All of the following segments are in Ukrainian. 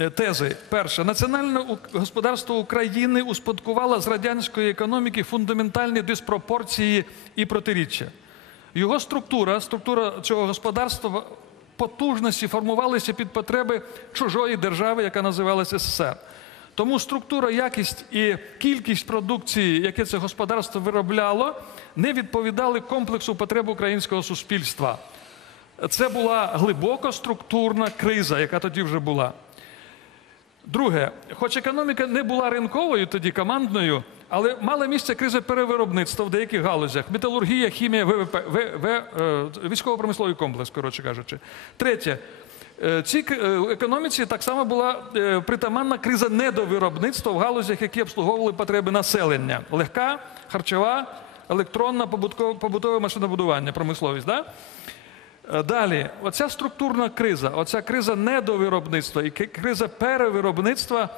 е, тези. Перше, національне господарство України успадкувало з радянської економіки фундаментальні диспропорції і протиріччя. Його структура, структура цього господарства, потужності формувалися під потреби чужої держави, яка називалася СССР. Тому структура, якість і кількість продукції, яке це господарство виробляло, не відповідали комплексу потреб українського суспільства. Це була глибоко структурна криза, яка тоді вже була. Друге, хоч економіка не була ринковою тоді командною, але мала місце криза перевиробництва в деяких галузях: металургія, хімія, ВВП, е, військово-промисловий комплекс, коротше кажучи. Третє, е, цій е, економіці так само була притаманна криза недовиробництва в галузях, які обслуговували потреби населення: легка, харчова, електронна, побутове машинобудування, промисловість. Да? Е, Далі, оця структурна криза, оця криза недовиробництва і криза перевиробництва,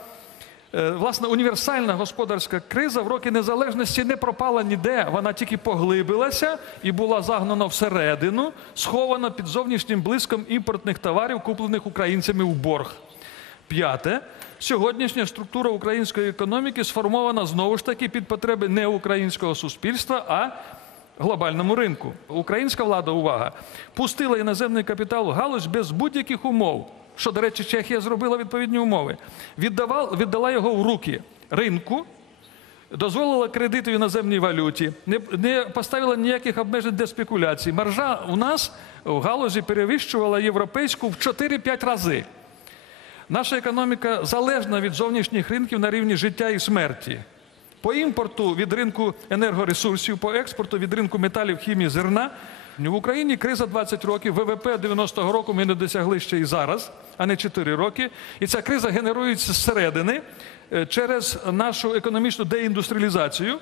е, власне, універсальна господарська криза в роки незалежності не пропала ніде. Вона тільки поглибилася і була загнана всередину, схована під зовнішнім блиском імпортних товарів, куплених українцями в борг. П'яте. Сьогоднішня структура української економіки сформована знову ж таки під потреби не українського суспільства, а глобальному ринку. Українська влада, увага, пустила іноземний капітал в галузь без будь-яких умов. Що, до речі, Чехія зробила відповідні умови. Віддавал, віддала його в руки ринку, дозволила кредити в іноземній валюті, не, не поставила ніяких обмежень для спекуляцій. Маржа у нас в галузі перевищувала європейську в 4-5 рази. Наша економіка залежна від зовнішніх ринків на рівні життя і смерті. По імпорту від ринку енергоресурсів, по експорту від ринку металів, хімії, зерна. В Україні криза 20 років, ВВП 90-го року ми не досягли ще і зараз, а не 4 роки. І ця криза генерується зсередини е, через нашу економічну деіндустріалізацію,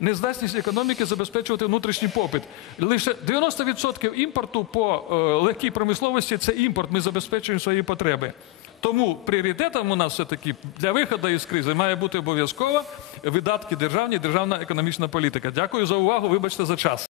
нездатність економіки забезпечувати внутрішній попит. Лише 90% імпорту по е, легкій промисловості це імпорт. Ми забезпечуємо свої потреби. Тому пріоритетом у нас все-таки для виходу із кризи має бути обов'язково видатки державні, державна економічна політика. Дякую за увагу. Вибачте за час.